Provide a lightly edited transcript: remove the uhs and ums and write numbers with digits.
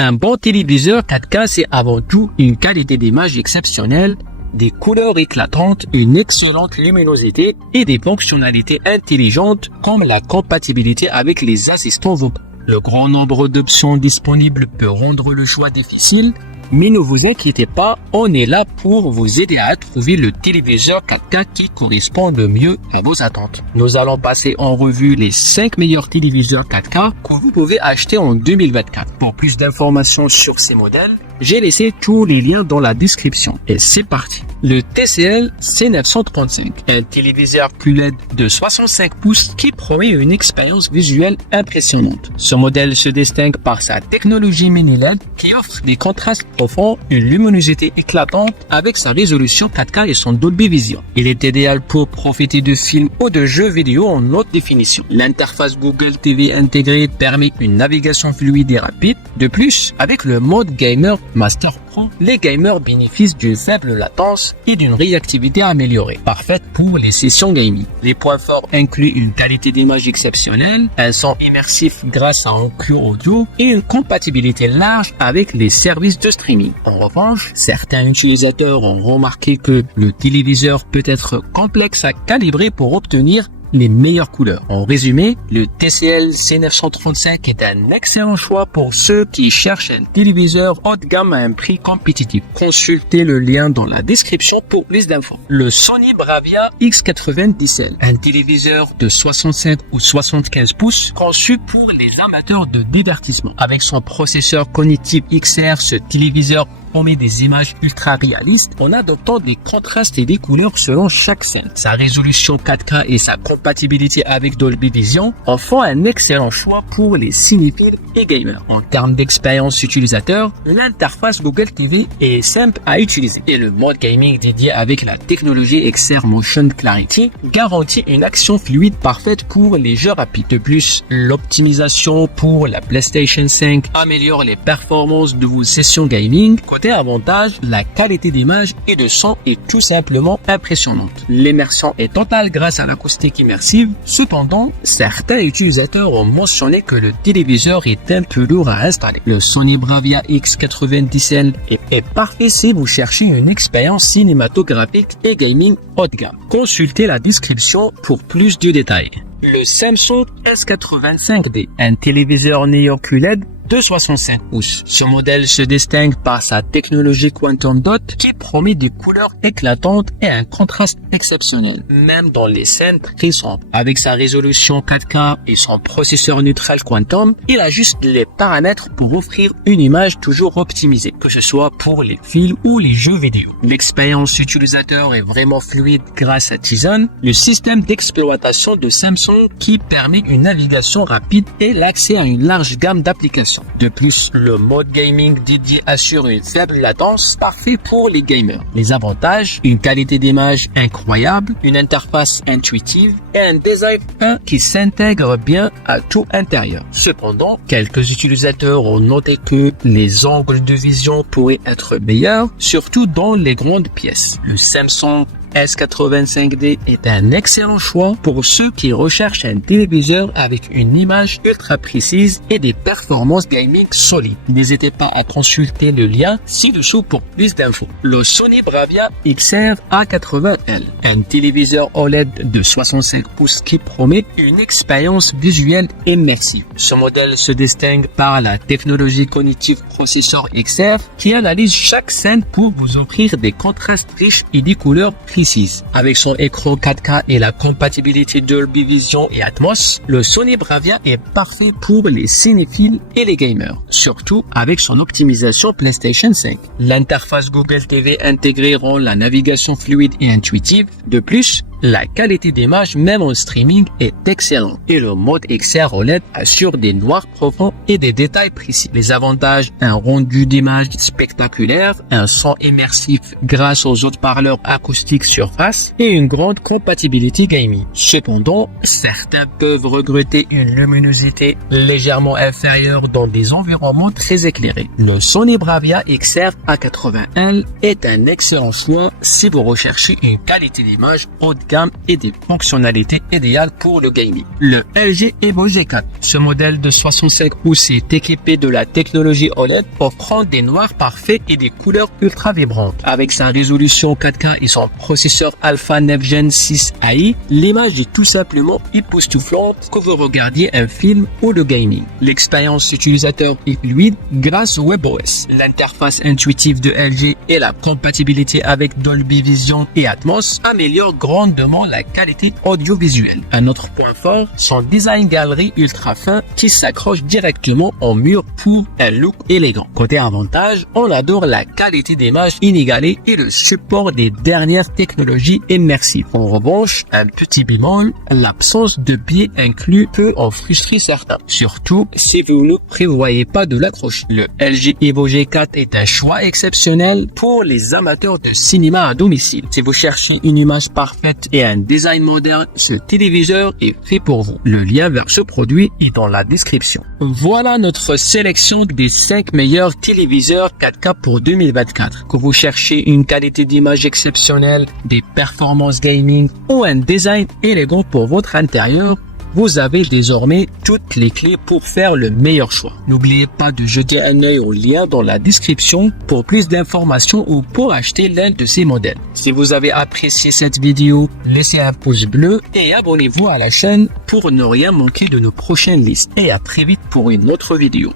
Un bon téléviseur 4K, c'est avant tout une qualité d'image exceptionnelle, des couleurs éclatantes, une excellente luminosité et des fonctionnalités intelligentes comme la compatibilité avec les assistants vocaux. Le grand nombre d'options disponibles peut rendre le choix difficile, mais ne vous inquiétez pas, on est là pour vous aider à trouver le téléviseur 4K qui correspond le mieux à vos attentes. Nous allons passer en revue les 5 meilleurs téléviseurs 4K que vous pouvez acheter en 2024. Pour plus d'informations sur ces modèles, j'ai laissé tous les liens dans la description. Et c'est parti. Le TCL C935, un téléviseur QLED de 65 pouces qui promet une expérience visuelle impressionnante. Ce modèle se distingue par sa technologie mini LED qui offre des contrastes profonds, une luminosité éclatante avec sa résolution 4K et son Dolby Vision. Il est idéal pour profiter de films ou de jeux vidéo en haute définition. L'interface Google TV intégrée permet une navigation fluide et rapide. De plus, avec le mode gamer Master Pro, les gamers bénéficient d'une faible latence et d'une réactivité améliorée, parfaite pour les sessions gaming. Les points forts incluent une qualité d'image exceptionnelle, un son immersif grâce à un cure audio et une compatibilité large avec les services de streaming. En revanche, certains utilisateurs ont remarqué que le téléviseur peut être complexe à calibrer pour obtenir les meilleures couleurs. En résumé, le TCL C935 est un excellent choix pour ceux qui cherchent un téléviseur haut de gamme à un prix compétitif. Consultez le lien dans la description pour plus d'infos. Le Sony Bravia X90L, un téléviseur de 65 ou 75 pouces conçu pour les amateurs de divertissement. Avec son processeur cognitif XR, ce téléviseur promet des images ultra réalistes en adoptant des contrastes et des couleurs selon chaque scène. Sa résolution 4K et sa compatibilité avec Dolby Vision en font un excellent choix pour les cinéphiles et gamers. En termes d'expérience utilisateur, l'interface Google TV est simple à utiliser et le mode gaming dédié avec la technologie XR Motion Clarity garantit une action fluide parfaite pour les jeux rapides. De plus, l'optimisation pour la PlayStation 5 améliore les performances de vos sessions gaming. Côté avantage, la qualité d'image et de son est tout simplement impressionnante. L'immersion est totale grâce à l'acoustique immersive. Cependant, certains utilisateurs ont mentionné que le téléviseur est un peu lourd à installer. Le Sony Bravia X90L est parfait si vous cherchez une expérience cinématographique et gaming haut de gamme. Consultez la description pour plus de détails. Le Samsung S85D, un téléviseur Neo QLED de 65 pouces. Ce modèle se distingue par sa technologie Quantum Dot qui promet des couleurs éclatantes et un contraste exceptionnel, même dans les scènes très sombres. Avec sa résolution 4K et son processeur neutral Quantum, il ajuste les paramètres pour offrir une image toujours optimisée, que ce soit pour les films ou les jeux vidéo. L'expérience utilisateur est vraiment fluide grâce à Tizen, le système d'exploitation de Samsung qui permet une navigation rapide et l'accès à une large gamme d'applications. De plus, le mode gaming dédié assure une faible latence, parfait pour les gamers. Les avantages, une qualité d'image incroyable, une interface intuitive et un design fin qui s'intègre bien à tout intérieur. Cependant, quelques utilisateurs ont noté que les angles de vision pourraient être meilleurs, surtout dans les grandes pièces. Le Samsung S85D est un excellent choix pour ceux qui recherchent un téléviseur avec une image ultra précise et des performances gaming solides. N'hésitez pas à consulter le lien ci-dessous pour plus d'infos. Le Sony Bravia XR A80L, un téléviseur OLED de 65 pouces qui promet une expérience visuelle immersive. Ce modèle se distingue par la technologie cognitive processeur XR qui analyse chaque scène pour vous offrir des contrastes riches et des couleurs précises. Avec son écran 4K et la compatibilité Dolby Vision et Atmos, le Sony Bravia est parfait pour les cinéphiles et les gamers, surtout avec son optimisation PlayStation 5. L'interface Google TV intégrée rend la navigation fluide et intuitive. De plus, la qualité d'image même en streaming est excellente et le mode XR OLED assure des noirs profonds et des détails précis. Les avantages, un rendu d'image spectaculaire, un son immersif grâce aux haut-parleurs acoustiques surface et une grande compatibilité gaming. Cependant, certains peuvent regretter une luminosité légèrement inférieure dans des environnements très éclairés. Le Sony Bravia XR A80L est un excellent choix si vous recherchez une qualité d'image haut de gamme et des fonctionnalités idéales pour le gaming. Le LG Evo G4. Ce modèle de 65 pouces est équipé de la technologie OLED offrant des noirs parfaits et des couleurs ultra vibrantes. Avec sa résolution 4K et son processeur Alpha 9 Gen 6 AI, l'image est tout simplement époustouflante que vous regardiez un film ou le gaming. L'expérience utilisateur est fluide grâce au WebOS. L'interface intuitive de LG et la compatibilité avec Dolby Vision et Atmos améliorent grandement la qualité audiovisuelle. Un autre point fort, son design galerie ultra fin qui s'accroche directement au mur pour un look élégant. Côté avantage, on adore la qualité d'image inégalée et le support des dernières technologies immersives. En revanche, un petit bémol, l'absence de biais inclus peut en frustrer certains. Surtout si vous ne prévoyez pas de l'accrocher. Le LG Evo G4 est un choix exceptionnel pour les amateurs de cinéma à domicile. Si vous cherchez une image parfaite et un design moderne, ce téléviseur est fait pour vous. Le lien vers ce produit est dans la description. Voilà notre sélection des 5 meilleurs téléviseurs 4K pour 2024. Que vous cherchez une qualité d'image exceptionnelle, des performances gaming ou un design élégant pour votre intérieur, vous avez désormais toutes les clés pour faire le meilleur choix. N'oubliez pas de jeter un œil au lien dans la description pour plus d'informations ou pour acheter l'un de ces modèles. Si vous avez apprécié cette vidéo, laissez un pouce bleu et abonnez-vous à la chaîne pour ne rien manquer de nos prochaines listes. Et à très vite pour une autre vidéo.